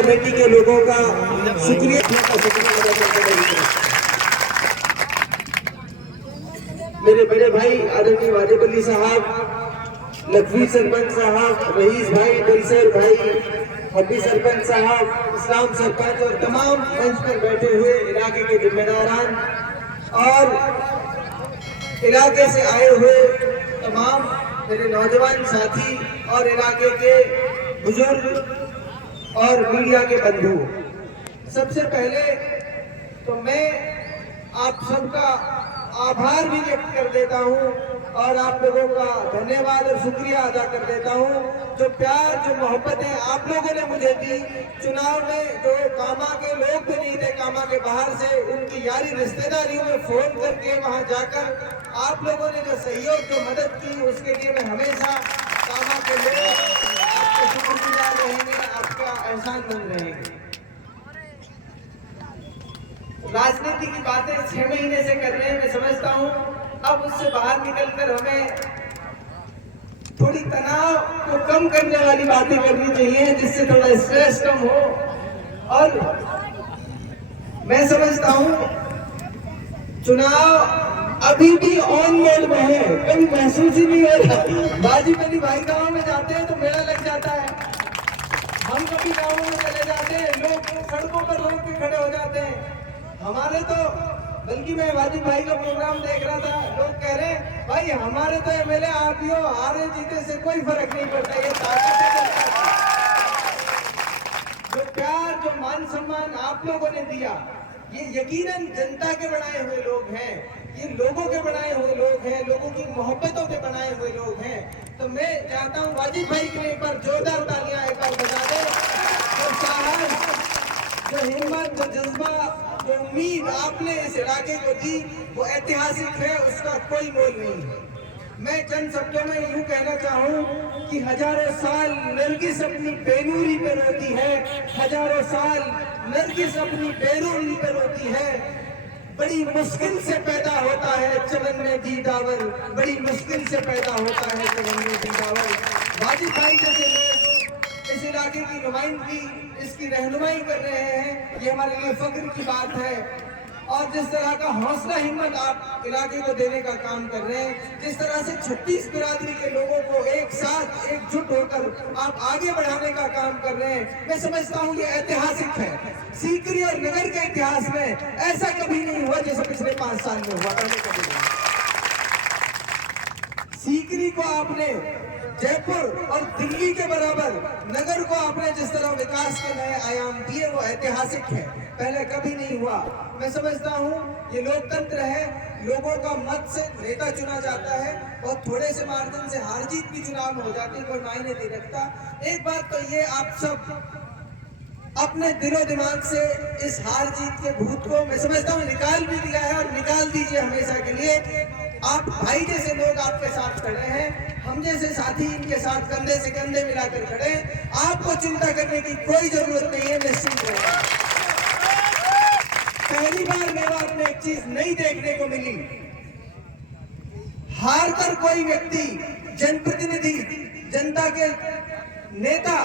Committee के लोगों का शुक्रिया अदा करते हैं। मेरे बड़े भाई आदरणीय वाजिब अली साहब, लखवी सरपंच साहब, रईस भाई, बलसर भाई, हब्बी सरपंच साहब, इस्लाम सरपंच और तमाम मंच पर बैठे हुए इलाके के जिम्मेदारान और इलाके से आए हुए तमाम मेरे नौजवान साथी और इलाके के बुजुर्ग और मीडिया के बंधु, सबसे पहले तो मैं आप सबका आभार भी व्यक्त कर देता हूं और आप लोगों का धन्यवाद और शुक्रिया अदा कर देता हूं। जो प्यार, जो मोहब्बतें आप लोगों ने मुझे दी, चुनाव में जो कामा के लोग भी नहीं थे, कामा के बाहर से उनकी यारी रिश्तेदारियों में फोन करके वहां जाकर आप लोगों ने जो सहयोग, जो मदद की, उसके लिए मैं हमेशा कामा के लोग आपके शुक्रगुजार रहेंगे, आपका एहसानमंद रहेंगे। राजनीति की बातें 6 महीने से कर रहे हैं, मैं समझता हूं अब उससे बाहर निकलकर हमें थोड़ी तनाव को कम करने वाली बातें करनी चाहिए, जिससे थोड़ा स्ट्रेस कम हो। और मैं समझता हूं चुनाव अभी भी ऑन मोड में है, कभी महसूस ही नहीं हो रहा। वाजिब अली भाई गांव में जाते हैं तो मेला लग जाता है, हम कभी गांवों में चले जाते हैं, लोग सड़कों पर रोक के खड़े हो जाते हैं। हमारे तो, बल्कि मैं वाजिब भाई का प्रोग्राम देख रहा था, लोग कह रहे हैं भाई हमारे तो एमएलए आप ही हो, हारे जीते से कोई फर्क नहीं पड़ता, ये ताकत है। जो प्यार, जो मान सम्मान आप लोगों ने दिया, ये यकीनन जनता के बनाए हुए लोग हैं, ये लोगों के बनाए हुए लोग हैं, लोगों की मोहब्बतों के बनाए हुए लोग हैं। तो मैं चाहता हूँ वाजिब भाई के लिए एक बार जोरदार तालियां एक बार बजा दें। जो साहस, जो हिम्मत, जो जज्बा, जो उम्मीद आपने इस इलाके को दी, वो ऐतिहासिक है, उसका कोई मोल नहीं है। मैं चंद शब्दों में यूं कहना चाहूं कि हजारों साल नरगिस अपनी बेनूरी पे रोती है, हजारों साल नरगिस अपनी बेनूरी पे रोती है। बड़ी मुश्किल से पैदा होता है चमन में दीदावर, बड़ी मुश्किल से पैदा होता है चमन में दीदावर। वाजिब भाई जैसे लोग इस इलाके की नुमाइंदगी, इसकी रहनुमाई कर रहे हैं, ये हमारे लिए फख्र की बात है। और जिस तरह का हौसला हिम्मत आप इलाके को देने का काम कर रहे हैं, जिस तरह से 36 बिरादरी के लोगों को एक साथ एकजुट होकर आप आगे बढ़ाने का काम कर रहे हैं, मैं समझता हूँ ये ऐतिहासिक है। सीकरी और नगर के इतिहास में ऐसा कभी नहीं हुआ जैसे पिछले 5 साल में हुआ, पहले कभी नहीं। सीकरी को आपने जयपुर और दिल्ली के बराबर, नगर को आपने जिस तरह विकास के नए आयाम दिए, वो ऐतिहासिक है, पहले कभी नहीं हुआ। मैं समझता हूँ ये लोकतंत्र है, लोगों का मत से नेता चुना जाता है, और थोड़े से मार्जिन से हार जीत भी चुनाव में हो जाती है, कोई मायने नहीं रखता। एक बात तो ये आप सब अपने दिलो दिमाग से इस हार जीत के भूत को, मैं समझता हूँ निकाल भी दिया है, और निकाल दीजिए हमेशा के लिए। आप भाई जैसे लोग आपके साथ खड़े हैं, हम जैसे साथी इनके साथ कंधे से कंधे मिलाकर खड़े हैं, आपको चिंता करने की कोई जरूरत नहीं है, निश्चिंत रहिए। पहली बार मेवात में एक चीज नई देखने को मिली, हार कर कोई व्यक्ति, जनप्रतिनिधि, जनता के नेता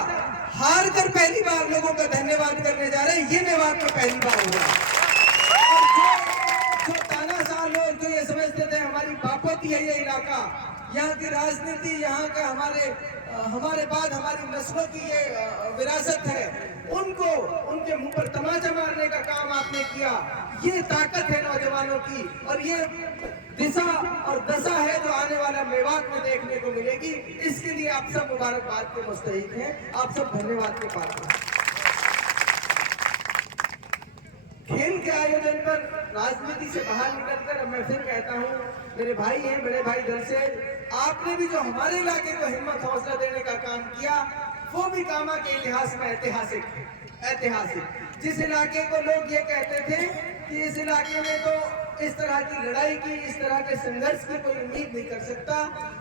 हार कर पहली बार लोगों का धन्यवाद करने जा रहे हैं, ये मेवात में पहली बार हुआ। जो तानाशाह लोग जो ये समझते थे हमारी बापोती है ये इलाका, यहाँ की राजनीति, यहाँ का हमारे बाद हमारी नस्लों की ये विरासत है, उनको उनके मुंह पर तमाचा मारने का काम आपने किया। ये ताकत है नौजवानों की, और ये दिशा और दशा है जो आने वाला मेवात में देखने को मिलेगी। इसके लिए आप सब मुबारकबाद के मुस्तहिक हैं, आप सब धन्यवाद के पात्र हैं। खेल के आयोजन पर राजनीति से बाहर निकलकर अब मैं फिर कहता हूँ, मेरे भाई हैं, बड़े भाई दल से, आपने भी जो हमारे इलाके को हिम्मत हौसला देने का काम किया, वो भी कामा के इतिहास में ऐतिहासिक है, ऐतिहासिक। जिस इलाके को लोग ये कहते थे कि इस इलाके में तो इस तरह की लड़ाई की, इस तरह के संघर्ष की कोई उम्मीद नहीं कर सकता,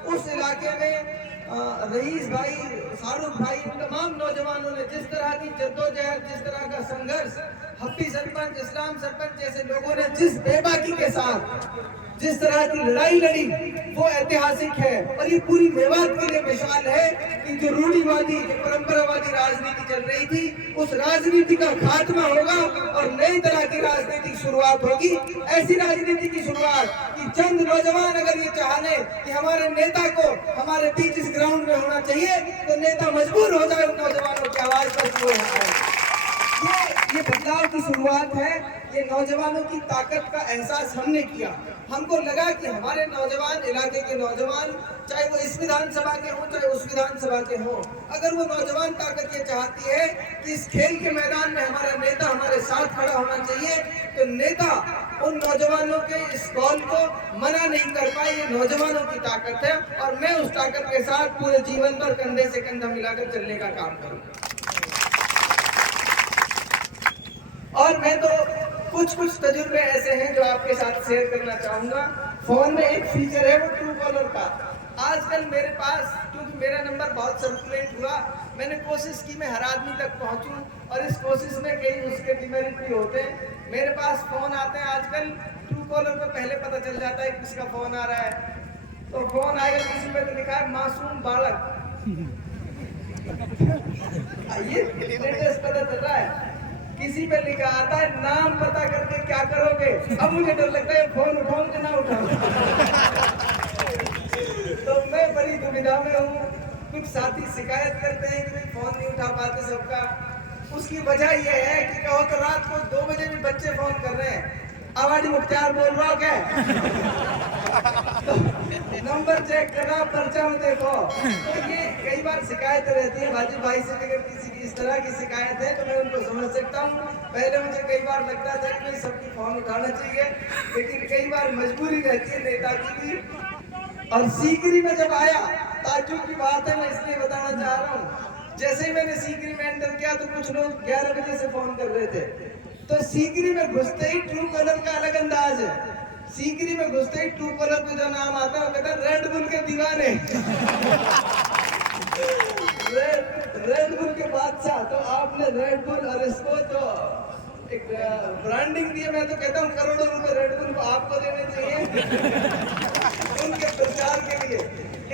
उस इलाके में रईस भाई, शाहरुख भाई, तमाम नौजवानों ने जिस तरह की जद्दोजहद, जिस तरह का संघर्ष, हब्बी सरपंच, इस्लाम सरपंच जैसे लोगों ने जिस बेबाकी के साथ जिस तरह की लड़ाई लड़ी, वो ऐतिहासिक है। और ये पूरी मेवात के लिए मिसाल है कि जो रूढ़िवादी, जो परंपरावादी राजनीति चल रही थी, उस राजनीति का खात्मा होगा और नई तरह की राजनीति की शुरुआत होगी। ऐसी राजनीति की शुरुआत कि चंद नौजवान अगर ये चाहे कि हमारे नेता को हमारे बीच इस ग्राउंड में होना चाहिए, तो नेता मजबूर हो जाए उन नौजवानों की आवाज पर। ये बदलाव की शुरुआत है। ये नौजवानों की ताकत का एहसास हमने किया। हमको लगा कि हमारे नौजवान, इलाके के नौजवान, चाहे वो इस विधानसभा के हों चाहे उस विधानसभा के हों, अगर वो नौजवान ताकत ये चाहती है कि इस खेल के मैदान में हमारा नेता हमारे साथ खड़ा होना चाहिए, तो नेता उन नौजवानों के इस कॉल को मना नहीं कर पाए। ये नौजवानों की ताकत है और मैं उस ताकत के साथ पूरे जीवन भर कंधे से कंधा मिलाकर चलने का काम करूँगा। और मैं तो कुछ तजुर्बे ऐसे हैं जो आपके साथ शेयर करना चाहूंगा। फोन में एक फीचर है वो ट्रू कॉलर का। आजकल मेरे पास, क्योंकि मेरा नंबर बहुत सर्कुलेट हुआ, मैंने कोशिश की मैं हर आदमी तक पहुंचूं, और इस कोशिश में कई उसके डिमेरिट भी होते हैं। मेरे पास फोन आते हैं आजकल, ट्रू कॉलर पे पहले पता चल जाता है किसका फोन आ रहा है। तो फोन आएगा, किसी पे तो लिखा है मासूम बालक। ये लेटेस्ट पता चल रहा है। किसी पे लिखा आता है नाम पता करके क्या करोगे। अब मुझे डर लगता है फोन उठाऊं कि ना उठाऊं। तो मैं बड़ी दुविधा में हूँ। कुछ साथी शिकायत करते हैं कि फोन नहीं उठा पाते सबका। उसकी वजह यह है कि कहो तो रात को 2 बजे भी बच्चे फोन कर रहे हैं, आवाज़ मुख्तार बोल रहा हो क्या? नंबर चेक करना, पर्चा में देखो। तो ये कई बार शिकायत रहती है बाजू भाई से। अगर किसी की इस तरह की शिकायत है तो मैं उनको समझ सकता हूँ। पहले मुझे कई बार लगता था कि सबकी फोन उठाना चाहिए, लेकिन कई बार मजबूरी रहती है नेता की भी। और सीकरी में जब आया, ताज्जुब की बात है, मैं इसलिए बताना चाह रहा हूँ। जैसे ही मैंने सीकरी में एंटर किया तो कुछ लोग 11 बजे से फोन कर रहे थे। तो सीकरी में घुसते ही ट्रू कॉलर का अलग अंदाज है। सीकरी में घुसते ही ट्रू कॉलर पे जो नाम आता है वो कहता है रेड बुल के दीवाने। रेड बुल के बादशाह। तो आपने रेड बुल और इसको जो एक ब्रांडिंग दी है, मैं तो कहता हूँ करोड़ों रुपए रेड बुल को आपको देने चाहिए उनके प्रचार के लिए।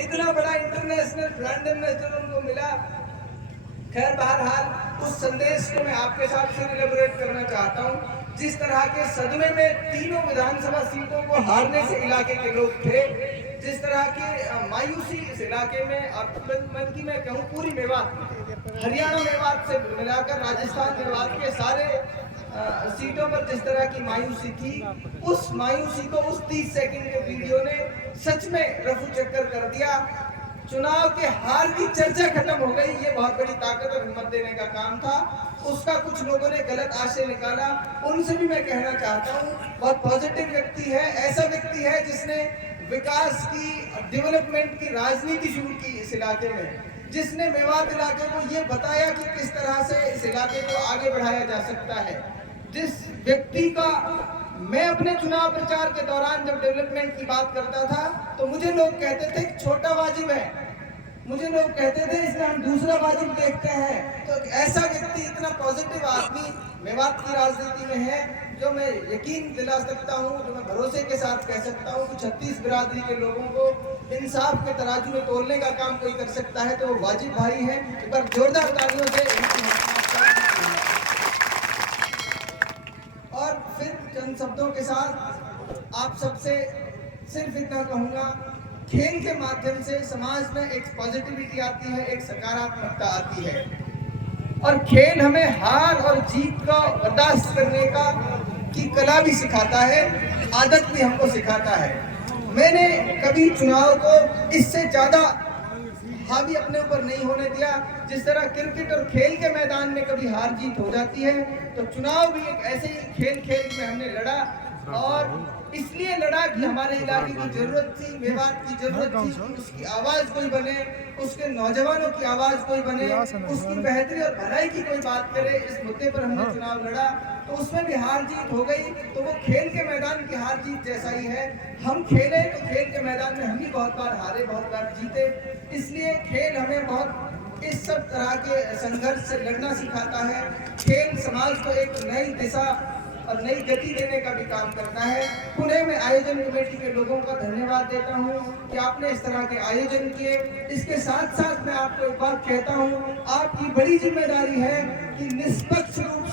इतना बड़ा इंटरनेशनल ब्रांड एम्बेसडर उनको मिला। खैर बहरहाल उस संदेश को मैं आपके साथ फिर इलेबोरेट करना चाहता हूँ। जिस तरह के सदमे में तीनों विधानसभा सीटों को हारने से इलाके के लोग थे, जिस तरह की मायूसी इस इलाके में, और बल्कि मैं कहूँ पूरी मेवात, हरियाणा मेवात से मिलाकर राजस्थान मेवात के सारे सीटों पर जिस तरह की मायूसी थी, उस मायूसी को उस 30 सेकंड के वीडियो ने सच में रफू चक्कर कर दिया। चुनाव के हार की चर्चा खत्म हो गई। ये बहुत बड़ी ताकत और हिम्मत देने का काम था। उसका कुछ लोगों ने गलत आशय निकाला। उनसे भी मैं कहना चाहता हूँ, बहुत पॉजिटिव व्यक्ति है, ऐसा व्यक्ति है जिसने विकास की, डेवलपमेंट की राजनीति शुरू की इस इलाके में, जिसने मेवात इलाके को ये बताया कि किस तरह से इस इलाके को आगे बढ़ाया जा सकता है। जिस व्यक्ति का मैं अपने चुनाव प्रचार के दौरान जब डेवलपमेंट की बात करता था तो मुझे लोग कहते थे छोटा वाजिब है, मुझे लोग कहते थे इसमें हम दूसरा वाजिब देखते हैं। तो ऐसा व्यक्ति, इतना पॉजिटिव आदमी मेवात की राजनीति में है, जो मैं यकीन दिला सकता हूँ, जो मैं भरोसे के साथ कह सकता हूँ कि 36 बिरादरी के लोगों को इंसाफ के तराजू में तोलने का काम कोई कर सकता है तो वो वाजिब भाई है। एक बार जोरदार तालियों से। और फिर चंद शब्दों के साथ आप सबसे सिर्फ इतना कहूँगा, खेल के माध्यम से समाज में एक पॉजिटिविटी आती है, एक सकारात्मकता आती है, और खेल हमें हार और जीत को बर्दाश्त करने का की कला भी सिखाता है, आदत भी हमको सिखाता है। मैंने कभी चुनाव को इससे ज्यादा हावी अपने ऊपर नहीं होने दिया। जिस तरह क्रिकेट और खेल के मैदान में कभी हार जीत हो जाती है, तो चुनाव भी एक ऐसे ही खेल में हमने लड़ा और इसलिए लड़ा कि हमारे इलाके की जरूरत थी, मेवात की जरूरत थी कि उसकी आवाज कोई बने, उसके नौजवानों की आवाज कोई बने, उसकी बेहतरी और भलाई की कोई बात करे। इस मुद्दे पर हमने चुनाव लड़ा, तो उसमें भी हार जीत हो गई। तो वो खेल के मैदान की हार जीत जैसा ही है। हम खेले तो खेल के मैदान में हम भी बहुत बार हारे, बहुत बार जीते। इसलिए खेल हमें बहुत इस सब तरह के संघर्ष से लड़ना सिखाता है। खेल समाज को एक नई दिशा और नई गति देने का भी काम करता है। पुणे में आयोजन कमेटी के लोगों का धन्यवाद देता हूं कि आपने इस तरह के आयोजन किए। इसके साथ साथ मैं आपको एक बात कहता हूं, आपकी बड़ी जिम्मेदारी है कि निष्पक्ष रूप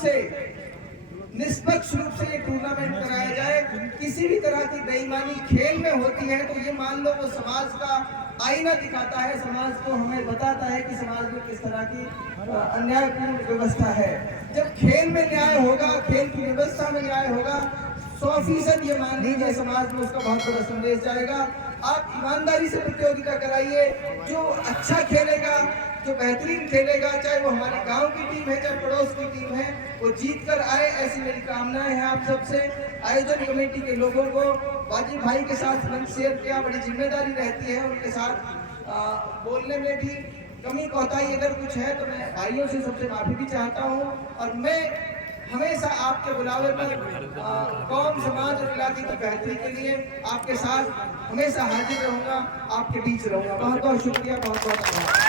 से ये टूर्नामेंट कराया जाए। किसी भी तरह की बेईमानी खेल में होती है तो ये मान लो वो समाज का आईना दिखाता है, समाज को हमें बताता है कि समाज में किस तरह की अन्यायपूर्ण व्यवस्था है। जब खेल में न्याय होगा, खेल की व्यवस्था में न्याय होगा, 100% ये मान लीजिए समाज में उसका बहुत बड़ा संदेश जाएगा। आप ईमानदारी से प्रतियोगिता कराइए। जो अच्छा खेलेगा, जो बेहतरीन खेलेगा, चाहे वो हमारे गांव की टीम है, चाहे पड़ोस की टीम है, वो जीत कर आए, ऐसी मेरी कामनाएं हैं आप सबसे। आयोजन कमेटी के लोगों को वाजिब भाई के साथ मंच शेयर किया, बड़ी जिम्मेदारी रहती है उनके साथ बोलने में भी कमी कोताही अगर कुछ है तो मैं भाइयों से सबसे माफी भी चाहता हूँ। और मैं हमेशा आपके बुलावे पर कौम, समाज और इलाके की बेहतरी के लिए आपके साथ हमेशा हाजिर रहूंगा, आपके बीच रहूंगा। बहुत बहुत शुक्रिया, बहुत बहुत आभार।